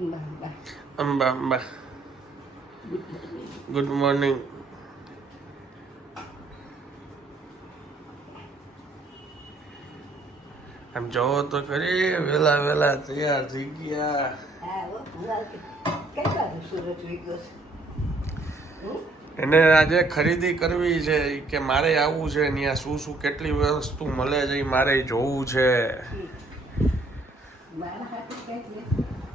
Amba Amba good morning આમ જોવો તો ખરી, વેલા વેલા તૈયાર થઈ ગયા? એને આજે ખરીદી કરવી છે કે મારે આવવું છે ત્યાં શું શું કેટલી વસ્તુ મળે છે મારે જોવું છે મારા હાથે કંઈક ને એ લે કાંઈક બિસ્કિટ બિસ્કિટ હોય તો હાલે લ્યો બીજું કાંઈ લાંબી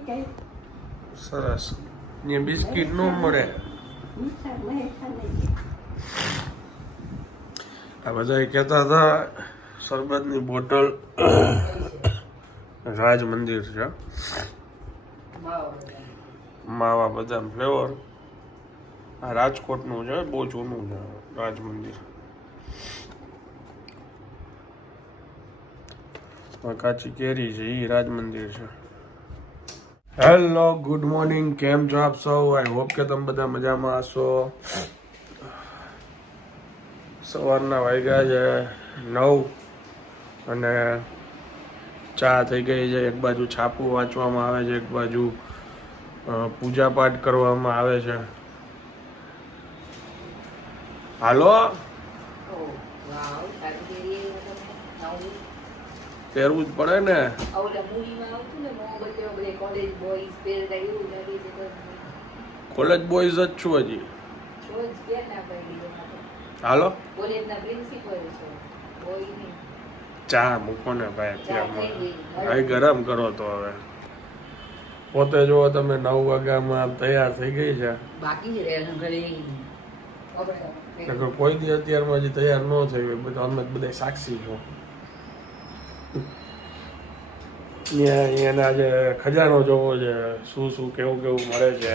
કાંઈ સરસ ને બિસ્કિટ ન મળે આ બધા કહેતા હતા શરબતની બોટલ રાજ મંદિર છે માવા બદામ ફ્લેવર આ રાજકોટનું છે બહુ જૂનું છે રાજ મંદિર કાચી કેરી છે એ રાજ મંદિર છે. હેલો ગુડ મોર્નિંગ કેમ છો આપ સૌ? આઈ હોપ કે તમે બધા મજામાં હશો. સવારના વાગ્યા છે નવ અને ચા થઈ ગઈ છે. એક બાજુ છાપું વાંચવામાં આવે છે, એક બાજુ પૂજા પાઠ કરવામાં આવે છે. હાલો? પહેરવું જ પડે ને. કોલેજ બોયઝ જ છું હજી. હાલો? ચા મૂકો ને ભાઈ અત્યારમાં ભાઈ ગરમ કરો તો હવે. પોતે જો તમે નવ વાગ્યામાં તૈયાર થઈ ગઈ છે. બાકી કોઈ દી અત્યારમાં હજી તૈયાર ન થઈ હોય. બધા અમે બધા સાક્ષી છો. એને આજે ખજાનો જોવો છે. શું શું કેવું કેવું મળે છે.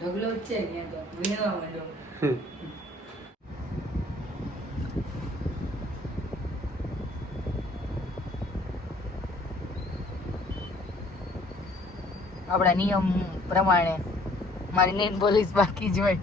ઢગલો જ છે આપણા નિયમ પ્રમાણે મારી નેટ પોલીસ બાકી જ હોય.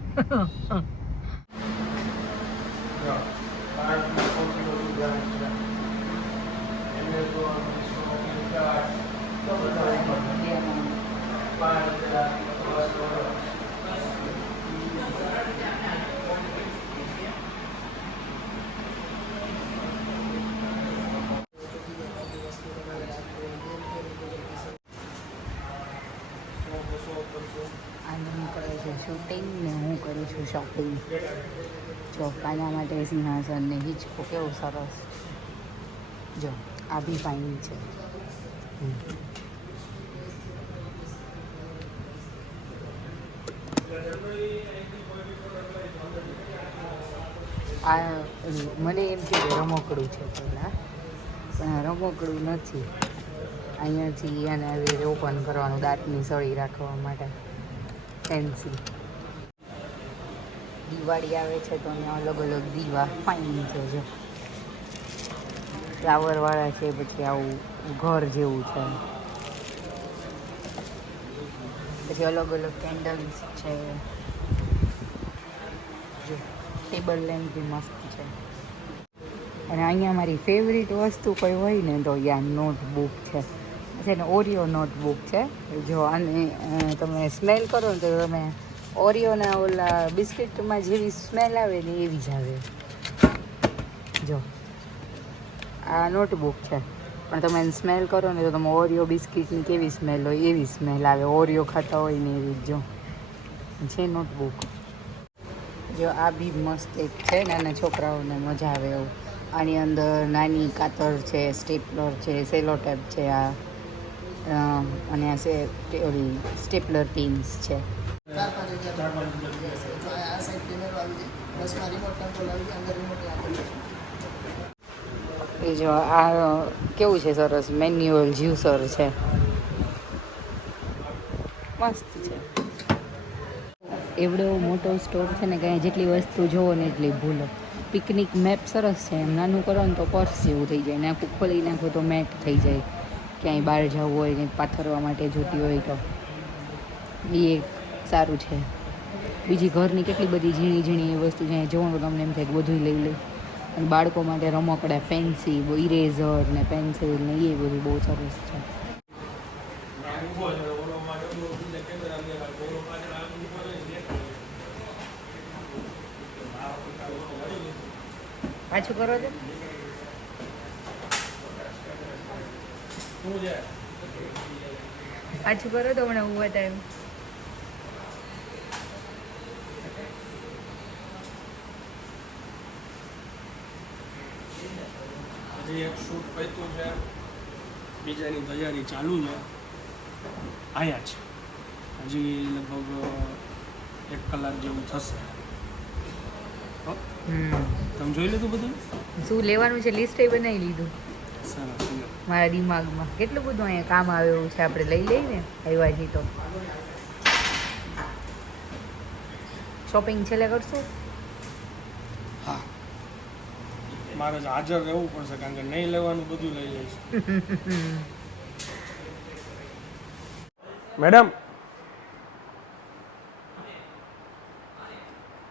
આનંદ કરે છે ને હું કરું છું શોપિંગ જો કાના માટે સિંહાસનને હિંચકો, કેવો સરસ. જો, આ બી ફાઇન છે. આ, મને એમ કે રમકડું છે પહેલાં, પણ રમકડું નથી. અહીંયાથી એને ઓપન કરવાનું, દાંતની સળી રાખવા માટે. ફેન્સી દિવાળી આવે છે તો અહીંયા અલગ અલગ દીવા ફાઇન છે. જો ફ્લાવરવાળા છે, પછી આવું ઘર જેવું છે. પછી અલગ અલગ કેન્ડલ્સ છે. જો ટેબલ લેમ્પ બી મસ્ત છે. અને અહીંયા મારી ફેવરિટ વસ્તુ કોઈ હોય ને તો યા નોટબુક છે. છે ને ઓરિયો નોટબુક છે. જો અને તમે સ્મેલ કરો ને તો તમે ઓરિયોના ઓલા બિસ્કિટમાં જેવી સ્મેલ આવે ને એવી જ આવે. જો, આ નોટબુક છે. પણ તમે એને સ્મેલ કરો ને તો તમે ઓરિયો બિસ્કિટની કેવી સ્મેલ હોય, એવી સ્મેલ આવે. ઓરિયો ખાતા હોય ને એવી જ છે નોટબુક જો, આ બી મસ્ત એક છે નાના છોકરાઓને મજા આવે એવું. આની અંદર નાની કાતર છે, સ્ટેપલર છે, સેલો ટેપ છે, આ અને આ સે, ઓલી સ્ટેપલર પિન્સ છે. એ જો આ કેવું છે સરસ? મેન્યુઅલ જ્યુસર છે. મસ્ત છે. એવડો મોટો સ્ટોર છે ને કાંઈ જેટલી વસ્તુ જોવો ને એટલી ભૂલો. પિકનિક મેપ સરસ છે. એમ નાનું કરો ને તો પર્સ જેવું થઈ જાય. ને આખું ખોલી નાખો તો મેટ થઈ જાય. ક્યાંય બહાર જવું હોય ને પાથરવા માટે જોતી હોય તો. એ એક સારું છે. બીજી ઘરની કેટલી બધી ઝીણી ઝીણી એ વસ્તુ જ્યાં જોવાનું તમને એમ થાય બધું લઈ લે. અને બાળકો માટે રમકડા ફેન્સી ઇરેઝર ને પેન્સિલ ને એ બધું બહુ સરસ છે. પાછું કરો છો? પાછું કરો તો હમણાં ઊભા બતાવ્યું હજી એક શૂટ પત્યું છે બીજાની તૈયારી ચાલુ છે. આયા છે. હજી લગભગ એક કલાક જેવું થશે. તમે જોઈ લીધું બધું? શું લેવાનું છે? લિસ્ટ એ બનાવી લીધું. સરસ મારા દિમાગમાં. કેટલું બધું અહીંયા કામ આવે એવું છે? આપણે લઈ લઈને આવ્યા છીએ તો. શોપિંગ છેલ્લે કરશું? હા. મારે હાજર રહેવું પડશે કારણ કે નહીં લેવાનું બધું લઈ લઈશ. મેડમ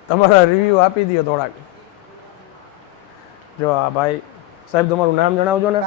તમારા રિવ્યૂ આપી દો થોડાક. જો આ ભાઈ સાહેબ તમારું નામ જણાવજો ને.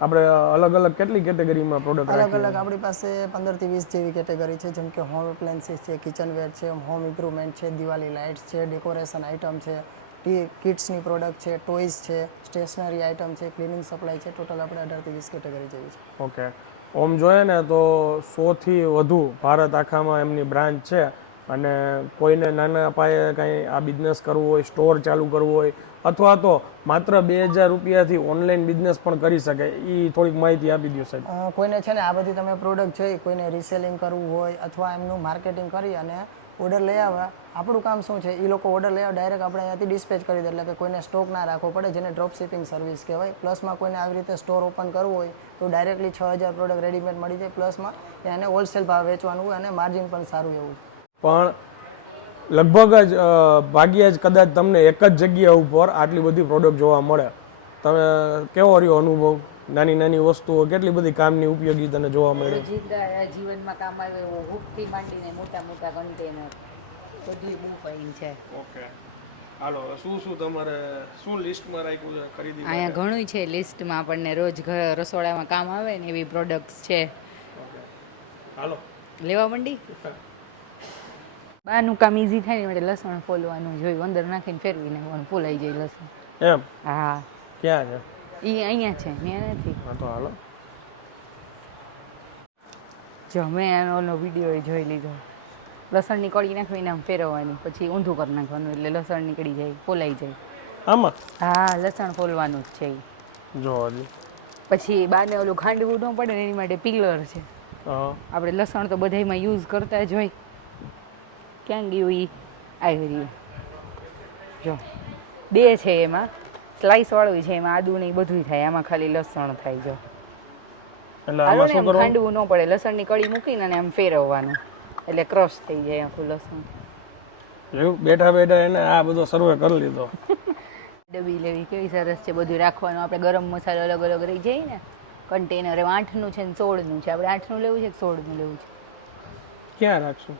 આપણે અલગ અલગ કેટલી કેટેગરીમાં પ્રોડક્ટ અલગ અલગ આપણી પાસે પંદરથી વીસ જેવી કેટેગરી છે જેમ કે હોમ એપ્લાયન્સીસ છે કિચનવેર છે હોમ ઇમ્પ્રુવમેન્ટ છે દિવાળી લાઇટ્સ છે ડેકોરેશન આઇટમ છે કિડ્સની પ્રોડક્ટ છે ટોયઝ છે સ્ટેશનરી આઇટમ છે ક્લિનિંગ સપ્લાય છે ટોટલ આપણે અઢારથી વીસ કેટેગરી જેવી છે. ઓકે. ઓમ જોઈએ ને તો સોથી વધુ ભારત આખામાં એમની બ્રાન્ચ છે અને કોઈને નાના પાયે કંઈ આ બિઝનેસ કરવું હોય સ્ટોર ચાલુ કરવું હોય અથવા તો માત્ર બે હજાર રૂપિયાથી ઓનલાઈન બિઝનેસ પણ કરી શકે એ થોડીક માહિતી આપી દો સાહેબ. કોઈને છે ને આ બધી તમે પ્રોડક્ટ જોઈ કોઈને રિસેલિંગ કરવું હોય અથવા એમનું માર્કેટિંગ કરી અને ઓર્ડર લઈ આવ્યા આપણું કામ શું છે? એ લોકો ઓર્ડર લઈ આવે. ડાયરેક્ટ આપણે અહીંયાથી ડિસ્પેચ કરી દે. એટલે કે કોઈને સ્ટોક ના રાખવો પડે, જેને ડ્રોપ શિપિંગ સર્વિસ કહેવાય પ્લસમાં કોઈને આવી રીતે સ્ટોર ઓપન કરવું હોય, તો ડાયરેક્ટલી છ હજાર પ્રોડક્ટ રેડીમેડ મળી જાય. પ્લસમાં એને હોલસેલ ભાવ વેચવાનું હોય અને માર્જિન પણ સારું એવું પણ લગભગ જ ભાગ્યે જ કદાચ તમને એક જ જગ્યા ઉપર આટલી બધી પ્રોડક્ટ જોવા મળે. તમે કેવો રહ્યો અનુભવ? નાની નાની વસ્તુઓ કેટલી બધી કામની ઉપયોગી તને જોવા મળે? જીવનમાં કામ આવે એવો હુકથી માંડીને મોટા મોટા કન્ટેનર બધું બહુ ફાઇન છે. ઓકે. હાલો શું શું તમારે શું લિસ્ટમાં રાખ્યું છે ખરીદી અહીંયા ઘણું છે લિસ્ટમાં આપણને રોજ રસોડામાં કામ આવે ને એવી પ્રોડક્ટ્સ છે. હાલો. લેવા મંડી? બહારનું કામ ઇઝી થાય ને માટે લસણ ફોલવાનું જોયું અંદર નાખીને ફેરવીને ફોલાઈ જાય લસણ. એમ? હા. ક્યાં છે? એ અહીંયા છે ત્યાં નથી. તો હાલો. જો મેં એનો ઓલો વીડિયો જોઈ લીધો. લસણની કળી નાખવીને આમ ફેરવવાની. પછી ઊંધું કરી નાખવાનું એટલે લસણ નીકળી જાય ફોલાઈ જાય. આમાં? હા લસણ ફોલવાનું જ છે જો પછી બાને ઓલું ખાંડવું ન પડે ને એની માટે પિલર છે. આપણે લસણ તો બધાયમાં યુઝ કરતા જ હોય. ક્યાં ગયું એ આવી રહ્યું. જો. બે છે એમાં. સ્લાઈસ વાળું છે એમાં આદુ ને બધું થાય આમાં ખાલી લસણ થાય જો. એટલે આમાં શું કરવાનું? ખાંડવું ન પડે લસણની કળી મૂકીને અને આમ ફેરવવાનું. એટલે ક્રશ થઈ જાય આખું લસણ. બેઠા બેઠા એને આ બધો સર્વે કરી લીધો. ડબી લેવી કેવી સરસ છે બધું રાખવાનું. આપણે ગરમ મસાલો અલગ અલગ રહી જાય ને કન્ટેનર એમાં આઠનું છે ને સોળનું છે. આપણે આઠનું લેવું છે કે સોળનું લેવું છે? ક્યાં રાખશું?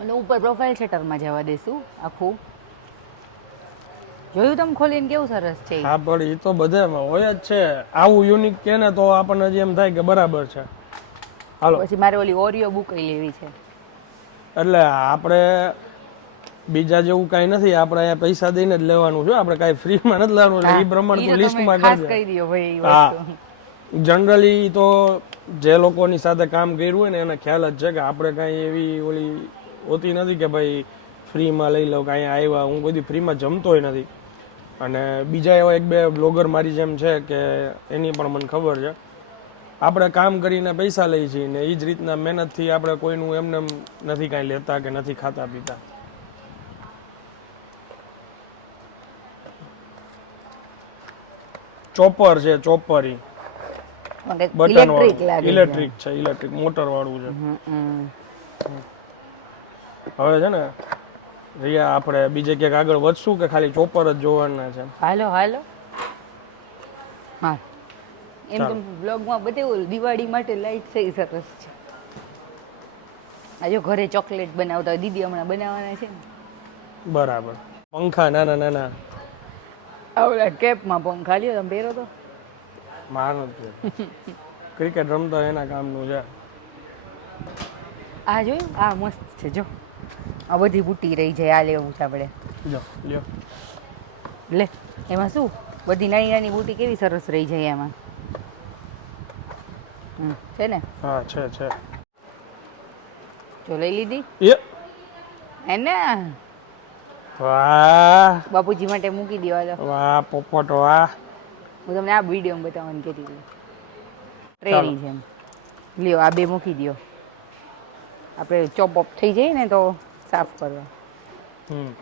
અને ઉપર પ્રોફાઇલ શટરમાં જવા દેશું આખું. જોયું તમે ખોલીને કેવું સરસ છે હા પણ એ તો બધામાં હોય જ છે. આવું યુનિક કે ને તો આપણને હજી એમ થાય કે બરાબર છે. હાલો. પછી મારે ઓલી ઓરિયો બુક લેવી છે. એટલે આપણે બીજા જેવું કાંઈ નથી. આપણે અહીંયા પૈસા દઈને જ લેવાનું છે આપણે કાંઈ ફ્રીમાં નથી લેવાનું. એટલે એ પ્રમાણે લિસ્ટમાં કરજો કહી દો ભાઈ હા. જનરલી તો જે લોકોની સાથે કામ કર્યું હોય ને એને ખ્યાલ જ છે કે આપણે કાંઈ એવી ઓલી હોતી નથી કે ભાઈ ફ્રીમાં લઈ લઉં કાંઈ આવ્યા. હું બધી ફ્રીમાં જમતોય નથી. અને બીજા એવા એક બે બ્લોગર મારી જેમ છે કે એની પણ મને ખબર છે. આપણે કામ કરીને પૈસા લઈએ છીએ ને એ જ રીતના મહેનતથી આપણે કોઈનું એમને એમ નથી કાંઈ લેતા કે નથી ખાતા પીતા. ચોપર છે ચોપરી. બટન ઇલેક્ટ્રિક વાળું લાગે ઇલેક્ટ્રિક છે ઇલેક્ટ્રિક મોટર વાળું છે. હવે છે ને રિયા આપણે બીજે ક્યાંક આગળ વધશું કે ખાલી ચોપર જ જોવાના છે? હાલો હાલો. હા. એમ તો બ્લોગમાં બતાવ્યું દિવાળી માટે લાઈટ થઈ સરસ છે. આ જો ઘરે ચોકલેટ બનાવતા દીદી હમણાં બનાવવાના છે બરાબર. પંખા નાના નાના. આ કેપમાં પંખા લ્યો તમે પહેરો તો. મારો છે. ક્રિકેટ રમતો એના કામનું છે. આ જોયું? આ મસ્ત છે જો. આ બધી બુટી રહી જાય આ લેવું છે આપણે. જો લ્યો. લે એમાં શું? બધી નાની નાની બુટી કેવી સરસ રહી જાય એમાં? છે ને? હા છે છે. જો લઈ લીધી. એ એને વાહ. બાપુજી માટે મૂકી દેવા દો વાહ પોપટ વાહ. હું તમને આ વીડિયો બતાવવાની કહેતી હતી. ટ્રેની જેમ લ્યો આ બે મૂકી દ્યો આપણે ચોપ ઓપ થઈ જાય ને તો સાફ કરવા. હમ.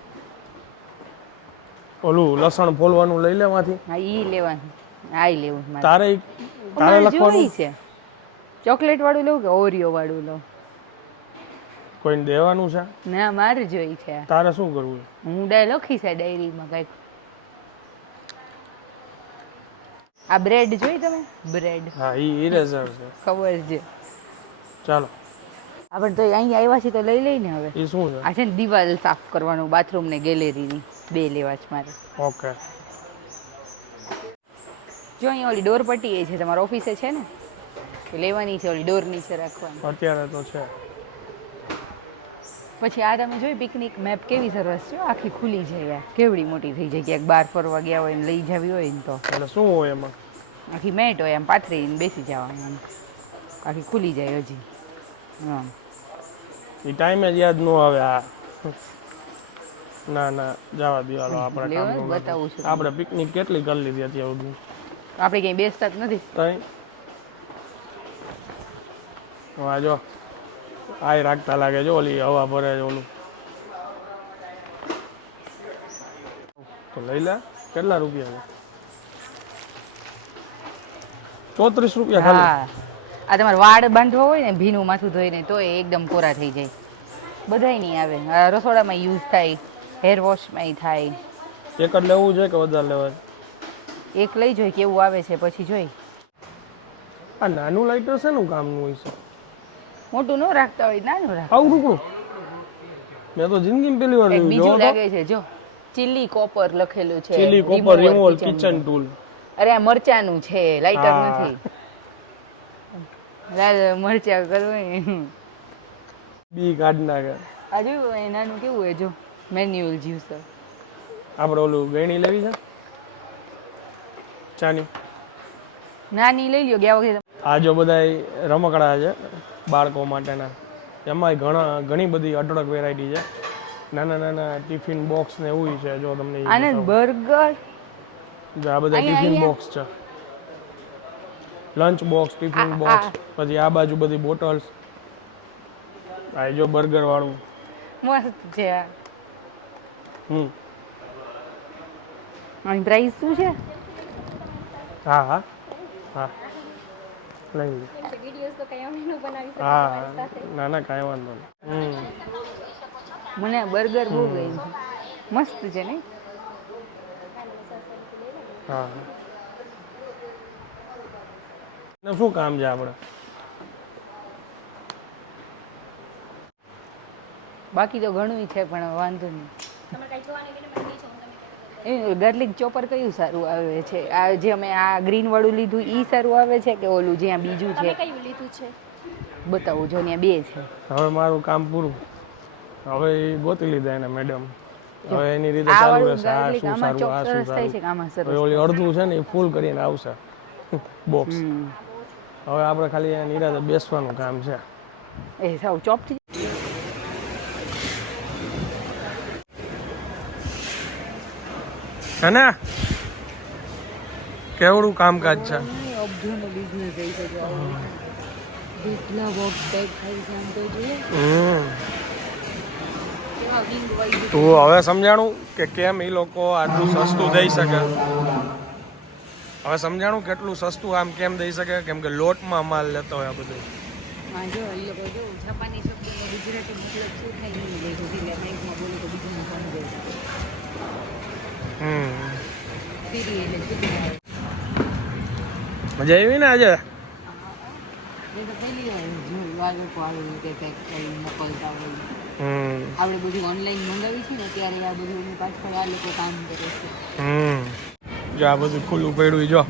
ઓલું લસણ ફોલવાનું લઈ લેવાથી? હા ઈ લેવાનું. ઈ લેવું મારે. તારે તારે લખવાનું? છે. ચોકલેટ વાળું લઉં કે ઓરિયો વાળું લઉં કોઈને દેવાનું છે? ના મારે જોઈ છે. તારે શું કરવું છે? હું ડાય લખી છે ડાયરીમાં કંઈક. આ બ્રેડ જોઈ તમે? બ્રેડ. હા ઈ ઇરેઝર છે. ખબર છે. ચાલો. આપણે તો અહીંયા આવ્યા છીએ તો લઈ લઈને હવે. એ શું છે? આ છે ને દિવાલ સાફ કરવાનું બાથરૂમ ને ગેલેરીની બે લેવા છે મારે. ઓકે. જો અહીંયા ઓલી ડોર પટ્ટી એ છે તમારા ઓફિસે છે ને? લેવાની છે ઓલી ડોર નીચે રાખવાની. અત્યારે તો છે. પછી આ તમે જોઈ પિકનિક મેપ કેવી સરસ છે આખી ખુલી છે યાર. કેવડી મોટી થઈ જાય ક્યાંક બહાર ફરવા ગયા હોય ને લઈ જવી હોય ને તો. એટલે શું હોય એમાં? આખી મેટ હોય એમ પાથરીને બેસી જવાનું આખી ખુલી જાય હજી. હા. એ ટાઈમે જ યાદ ન આવે આ. ના ના જવા દિવાલો આપણે કામ બતાવું છું. આપણે પિકનિક કેટલી કરી લીધી અત્યાર સુધી આપણે ક્યાંય બેસતા જ નથી. તઈ? હા જો. આય રાખતા લાગે જો ઓલી હવા ભરે છે ઓલું. તો લઈ લે. કેટલા રૂપિયા ચોત્રીસ રૂપિયા ખાલી. આ તમારે વાળ બાંધવા હોય ને ભીનું માથું ધોઈને તો એ એકદમ કોરા થઈ જાય. બધાય નહીં આવે. રસોડામાં યુઝ થાય હેર વોશમાં થાય. એક જ લેવું છે કે વધારે લેવા એક લઈ જોઈ કેવું આવે છે પછી જોઈ. આ નાનું લાઇટર શેનું કામનું હોય છે. મોટું ન રાખતા હોય નાનું રાખ આવું રૂકડું? મેં તો જિંદગી પહેલી વાર જોયું. બીજું લાગે છે જો. ચીલી કોપર લખેલું છે. ચીલી કોપર રિમોલ કિચનનું. ટૂલ અરે આ મરચાનું છે લાઇટર નથી. લાલ મરચા કરવું બી કાઢ નાખે આ એનાનું કેવું હોય જો મેન્યુઅલ જ્યુસર આપણે ઓલું ગયણી લેવી છે? ચાની. નાની લઈ લ્યો ગયા વખતે આ જો બધા રમકડા છે બાળકો માટેના. એમાંય ઘણા ઘણી બધી અઢળક વેરાયટી છે. નાના નાના ટિફિન બોક્સ ને એવું છે જો તમને આને બર્ગર? જો આ બધા ટિફિન બોક્સ છે. લંચ બોક્સ ટિફિન બોક્સ પછી આ બાજુ બધી બોટલ્સ આ જો બર્ગર વાળું. મસ્ત છે હમ. આની પ્રાઇસ શું છે? હા હા. હા. લઈ. હા ના ના કાંઈ વાંધો નહીં. હમ. મને બર્ગર બહુ ગઈ. મસ્ત છે ને હા. શું કામ છે આપણે? બાકી તો ઘણું છે પણ વાંધો નહીં. ગાર્લિક ચોપર કયું સારું આવે છે? આ જે અમે આ ગ્રીન વાળું લીધું ઈ સારું આવે છે કે ઓલું જ્યાં બીજું છે? બતાવું જો ત્યાં બે છે. હવે મારું કામ પૂરું. હવે એ ગોતી લીધા એને મેડમ હવે એની રીતે ચાલુ રહેશે. આ શું સારું આ શું સારું? ઓલી અડધું છે ને એ ફૂલ કરીને આવશે. બોક્સ. હવે આપણે ખાલી આ નિરાતે બેસવાનું કામ છે. એ સાવ ચોપ થઈ હે ને કેવડું કામકાજ છે બિઝનેસ થઈ શકે જોઈએ. તું હવે સમજાણું કે કેમ એ લોકો આટલું સસ્તું થઈ શકે? હવે સમજાણું કેટલું સસ્તું આમ કેમ દઈ શકે? કેમ કે લોટમાં માલ લેતો હોય આ બધું. મજા આવી ને આજે? આપણે બધું ઓનલાઈન મંગાવી છે ને ત્યારે આ બધું પાછળ આ લોકો કામ કરે છે. હમ. જો આ બધું ખુલ્લું પડ્યું જો.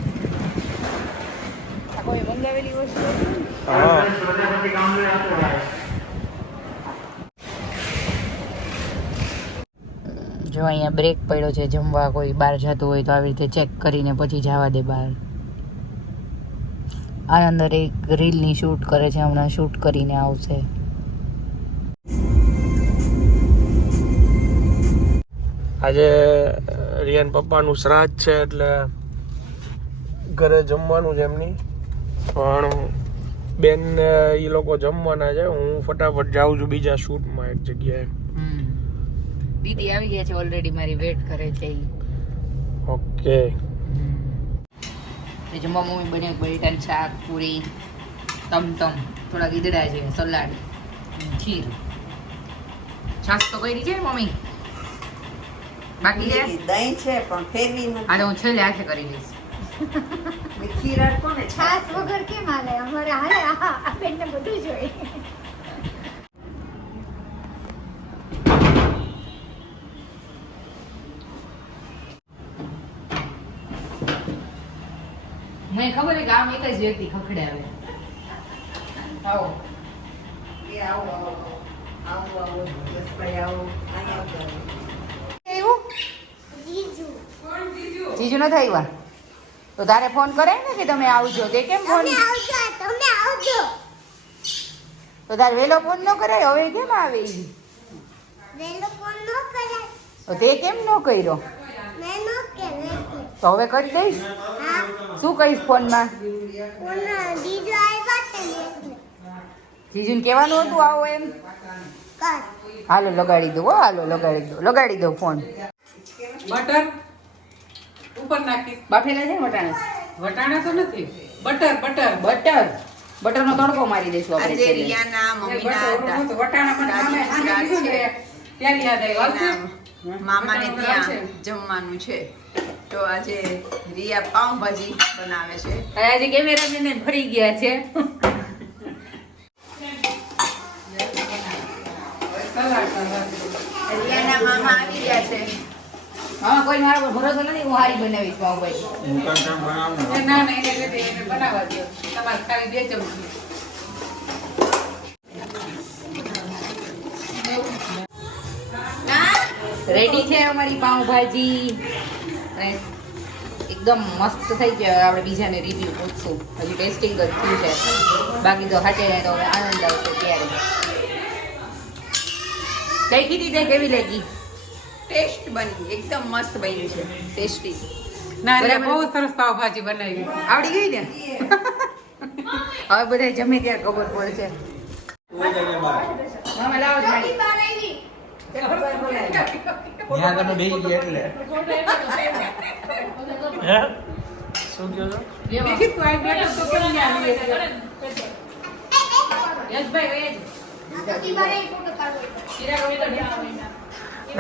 જો અહીંયા બ્રેક પડ્યો છે જમવા કોઈ બહાર જતું હોય તો આવી રીતે ચેક કરીને પછી જવા દે બહાર. આ અંદર એક રીલની શૂટ કરે છે હમણાં શૂટ કરીને આવશે. આજે રિયાન પપ્પાનું શ્રાદ્ધ છે એટલે ઘરે જમવાનું છે એમની. પણ બેન એ લોકો જમવાના છે. હું ફટાફટ જાઉં છું બીજા શૂટમાં એક જગ્યાએ. દીદી આવી ગયા છે ઓલરેડી મારી વેટ કરે છે. ઓકે. જમવા મમ્મી બને બટેટાનું શાક પૂરી ટમટમ થોડા ગીદડા છે સલાડ ખીર. છાશ તો કરી છે મમ્મી? બાકી લે? દહીં છે પણ ફેરવી આ તો હું છેલ્લે આખે કરી લઈશ. નથી ખીરા કોને છાસ વગર કેમ હાલે? અમારે હાલે હા આ બેનને બધું જોઈએ. મને ખબર છે કે આમ એક જ વ્યક્તિ ખખડે આવે. આવો એ આવો આવો આવો આવો બસ ભાઈ આવો અહીંયા આવો. એવું જીજુ જીજુ નથી આવ્યા. તો તારે ફોન કરે ને કે તમે આવજો? તે કેમ ફોન તમે આવજો તો તારે વેલો ફોન ન કરે હવે કેમ આવે વેલો ફોન ન કરાય. તો તે કેમ ન કર્યો? મેં નો કે મેં કે. તો હવે કરી દઈશ? શું કહીશ ફોનમાં? જીજુને કહેવાનું હતું આવો એમ. હાલો લગાડી દો હો, હાલો લગાડી દો લગાડી દો ફોન. બટર? ઉપર નાખીશ. બાફેલા છે વટાણા? વટાણા તો નથી. Butter butter. બટર. બટરનો તડકો મારી દઈશું આપણે આજે રિયાના મમ્મીના બટર. વટાણા પણ મામે આને કીધું ને, ત્યારે યાદ આવ્યું. મામાને ત્યાં જમવાનું છે. તો આજે રિયા પાઉંભાજી બનાવે છે. આજે કેમેરામેન ને ફરી ગયા છે. Salad salad. રિયાના મામા આવી ગયા છે. હા કોઈ મારા ભરોસો નથી હું હારી બનાવીશ એ ના ના એને એને બનાવવા દો તમારે ખાલી બે ચમચી. રેડી છે અમારી પાઉંભાજી એકદમ મસ્ત થઈ ગયો. આપણે બીજાને રિવ્યુ પૂછશું. હજી ટેસ્ટિંગ જ થયું છે. બાકી તો હાટે રહે તો આનંદ આવશે ત્યારે. કઈ કીધી તે? કેવી લાગી? ટેસ્ટ બની એકદમ મસ્ત બની છે ટેસ્ટી. ના રિયા બહુ સરસ પાવભાજી બનાવી. આવડી ગઈ ને? હવે બધા જમે ત્યાં ખબર પડશે? યશભાઈ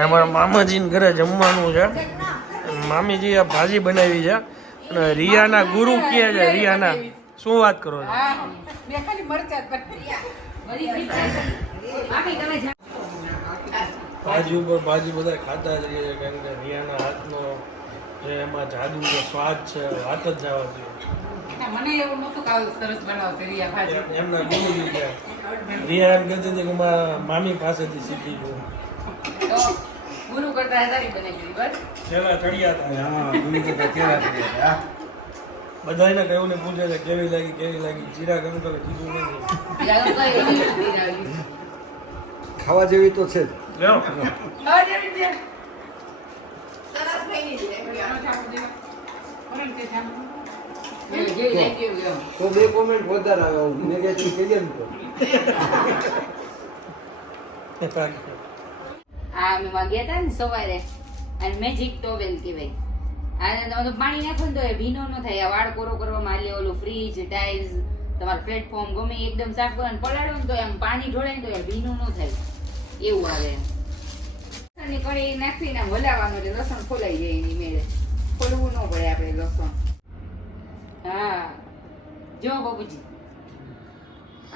અમારા મામાજીને ઘરે જમવાનું છે. મામીજી આ ભાજી બનાવી છે. અને રિયાના ગુરુ કહે છે રિયાના? શું વાત કરો છો? ભાજી ઉપર ભાજી બધા ખાતા જ રહીએ કેમ કે રિયાના હાથનો જે એમાં જાદુનો સ્વાદ છે વાત જ જવા ના, મને એવું નહોતું કાવ સરસ બનાવશે રિયા ભાજી એમના ગુરુજી છે. રિયા એમ કહેતી હતી કે મામી પાસેથી શીખી ગયું. ગુરુ કરતા સારી બનાવી બસ. છેલ્લા ચડિયા હતા બધાને કહ્યું ને પૂછે છે કેવી લાગી કેવી લાગી? જીરા ગમ તો કીધું નથી ખાવા જેવી તો છે જ. લ્યો. તો બે કોમેન્ટ વધારે આવ્યો નેગેટિવ કહીએ ને તો. આ અમે વાગ્યા હતા ને સવારે. અને મેજિક ટોવેલ કહેવાય. આ તમે પાણી નાખો ને તો એ ભીનો ન થાય. આ વાળ કોરો કરવામાં આલે, ઓલું ફ્રીજ ટાઇલ્સ તમારું પ્લેટફોર્મ ગમે એકદમ સાફ કરો ને પલાળો ને તો એમ પાણી ઢોળે ને તો એ ભીનું ન થાય. એવું આવે લસણની કળી નાખીને હલાવવાનું એટલે લસણ ખોલાઈ જાય એની મેળે. ખોલવું ન પડે આપણે લસણ. હા. જો બાબુજી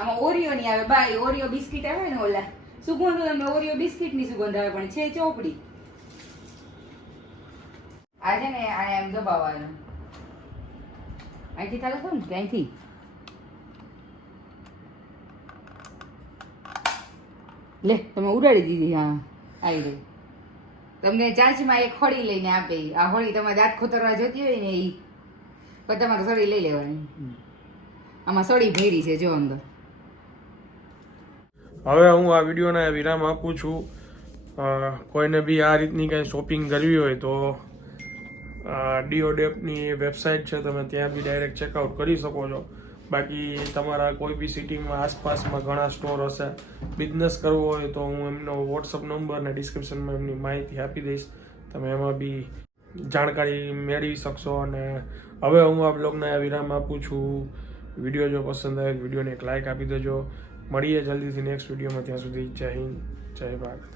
આમાં ઓરિયો નહીં આવે. બાય, ઓરિયો બિસ્કિટ આવે ને ઓલા? સુગંધ તો તમને ઓરિયો બિસ્કિટની સુગંધ આવે પણ છે ચોપડી. આ છે ને આને એમ દબાવવાનું. અહીંથી ચાલુ થયું ને ત્યાંથી લે તમે ઉડાડી દીધી હા આવી ગઈ. તમને ચાંચમાં એક હોળી લઈને આપે આ હોળી તમારે દાંત ખોતરવા જોતી હોય ને એ તો તમારે સળી લઈ લેવાની. આમાં સળી ભેરી છે જો અંદર. હવે હું આ વિડીયોને વિરામ આપું છું. કોઈને બી આ રીતની કંઈ શોપિંગ કરવી હોય તો ડીઓડેપની વેબસાઇટ છે, તમે ત્યાં બી ડાયરેક્ટ ચેકઆઉટ કરી શકો છો. બાકી તમારા કોઈ બી સિટીમાં આસપાસમાં ઘણા સ્ટોર હશે. બિઝનેસ કરવો હોય તો હું એમનો વોટ્સઅપ નંબર ને ડિસ્ક્રિપ્શનમાં એમની માહિતી આપી દઈશ. તમે એમાં બી જાણકારી મેળવી શકશો અને હવે હું આ બ્લોગને વિરામ આપું છું. વીડિયો જો પસંદ આવે વિડીયોને એક લાઇક આપી દેજો. મળીએ જલ્દીથી નેક્સ્ટ વિડીયોમાં ત્યાં સુધી જય હિન્દ જય ભારત.